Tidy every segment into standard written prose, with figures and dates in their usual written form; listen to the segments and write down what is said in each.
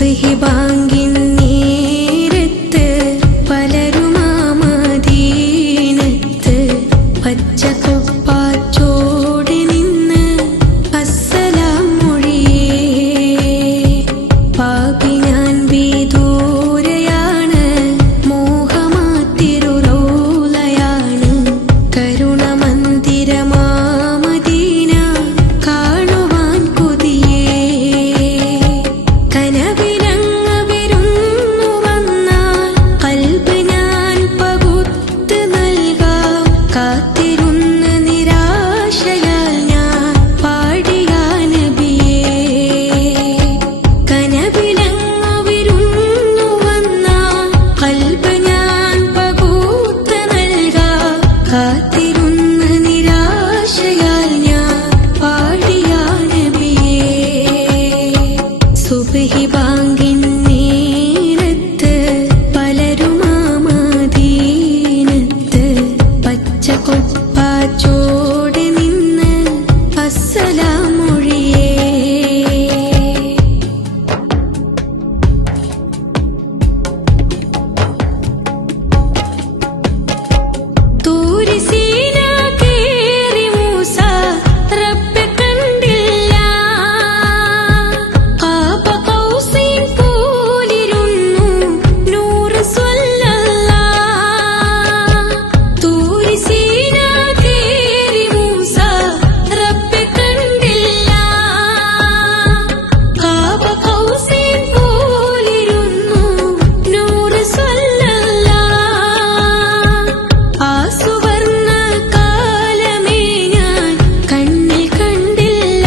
സുബ്ഹി ബാങ്കിൻ നേരത്ത് പലരുമാ മദീനത്ത് പച്ചക്കുപ്പാച്ചോടെ നിന്ന് അസ്സലാം മൊഴിയേ. പാപി ഞാൻ വിദൂരയാണ്, മോഹമാത്തിരു റൗളയാണ്, കരുണമന്ദിരമാ മദീന കാണുവാൻ കൊതിയേ. കനവിലങ്ങ് വിരുന്നു വന്നാൽ ഖൽബ് ഞാൻ പകുത്ത് നൽകാം. കാത്തിരുന്ന് നിരാശയാൽ ഞാൻ പാടിയ നബിയേ. കനവിലങ്ങ് വിരുന്നു വന്നാൽ ഖൽബ് ഞാൻ പകുത്ത് നൽകാം. കാത്തിരുന്ന് നിരാശയാൽ ഞാൻ പാടിയ നബിയേ. സുബ്ഹി ബാങ്കിൻ നേരത്ത് പലരുമാ മദീനത്ത് പച്ചക്കുപ്പാച്ചോടെ നിന്ന് അസ്സലാം മൊഴിയേ. തൂരി സീന കേറി മൂസ റബ്ബെ കണ്ടില്ല. ഖാബ ഖൗസൈൻ പോലിരുന്നു നൂറ് സ്വല്ലല്ലാഹ്. തൂരി സീന കേറി മൂസ റബ്ബെ കണ്ടില്ല. ഖാബ ഖൗസൈൻ പോലിരുന്നു നൂറ് സ്വല്ലല്ലാഹ്. ആ സുവർണ്ണ കാലമേ ഞാൻ കണ്ണിൽ കണ്ടില്ല.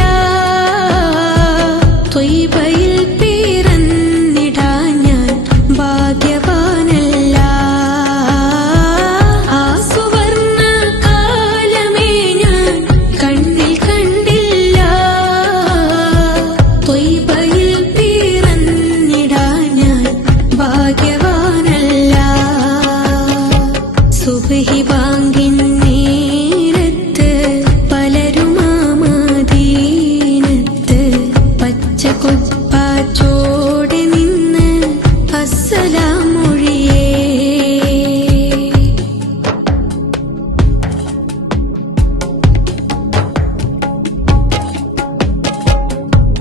ത്വയ്ബയിൽ പിറന്നിടാൻ ഞാൻ ഭാഗ്യവാനല്ല. ആ സുവർണ്ണ കാലമേ ഞാൻ കണ്ണിൽ കണ്ടില്ല. ത്വയ്ബയിൽ പിറന്നിടാൻ ഞാൻ ഭാഗ്യവാനല്ല. സുബ്ഹി ബാങ്കിൻ നേരത്ത് പലരുമാ മദീനത്ത് പച്ചക്കുപ്പാച്ചോടെ നിന്ന് അസ്സലാം മൊഴിയേ.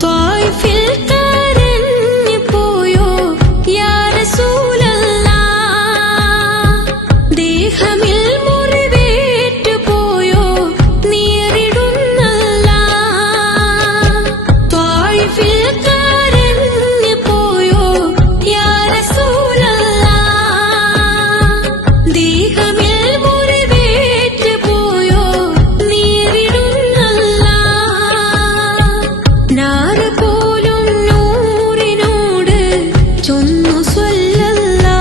ത്വായിഫിൽ കരഞ്ഞു പോയോ യാ റസൂലല്ലാഹ്. ദേഹമിൽ മുറിവേറ്റു പോയോ നീറിടുന്നല്ലാഹ്. ത്വായിഫിൽ കരഞ്ഞു പോയോ യാ റസൂലല്ലാഹ്. ദേഹമിൽ മുറിവേറ്റു പോയോ നീറിടുന്നല്ലാഹ്. നാറ് പോലും നൂറിനോട് ചൊന്നു സ്വല്ലല്ലാഹ്.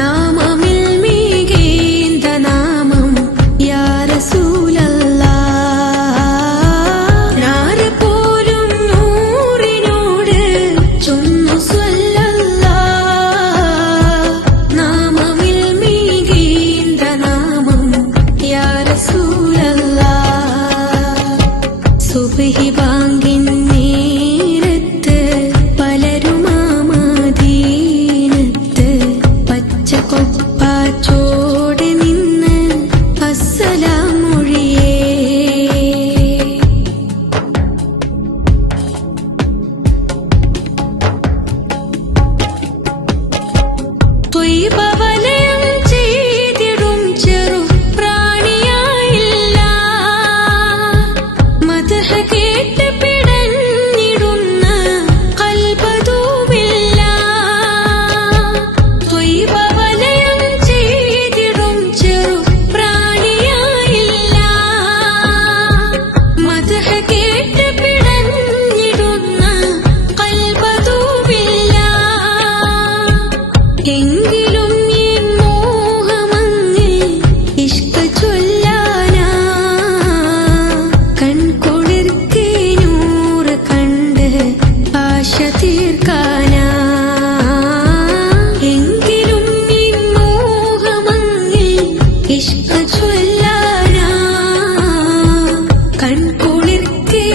നാമമിൽ മികേന്ത നാമം യാ റസൂലല്ലാഹ്. നാറ് പോലും നൂറിനോട് ചൊന്നു സ്വല്ലല്ലാഹ്. നാമമിൽ മികേന്ത നാമം യാ റസൂലല്ലാഹ്. സുബ്ഹി ബാങ്കിൻ നേരത്ത് പലരുമാ മദീനത്ത് പച്ചക്കുപ്പാച്ചോടെ നിന്ന് അസ്സലാം മൊഴിയേ. ത്വയ്ബ വലയം ചെയ്തിടും ചെറു പ്രാണിയായില്ല. മദ്ഹ കേട്ട് പിടഞ്ഞിടുന്ന ഖൽബതുമില്ല. ത്വയ്ബ വലയം ചെയ്തിടും ചെറു പ്രാണിയായില്ല. മദ്ഹ കേട്ട് പിടഞ്ഞിടുന്ന ഖൽബതുമില്ല. എങ്കിലും ഈ മോഹമങ്ങിൽ ഇഷ്ക് ചൊല്ലാനാ. കൺകുളിർക്കെ നൂറ് കണ്ട് ആശ തീർക്കാനാ. എങ്കിലും ഈ മോഹമങ്ങിൽ ഇഷ്ക് ചൊല്ലാനാ. കൺകുളിർക്കെ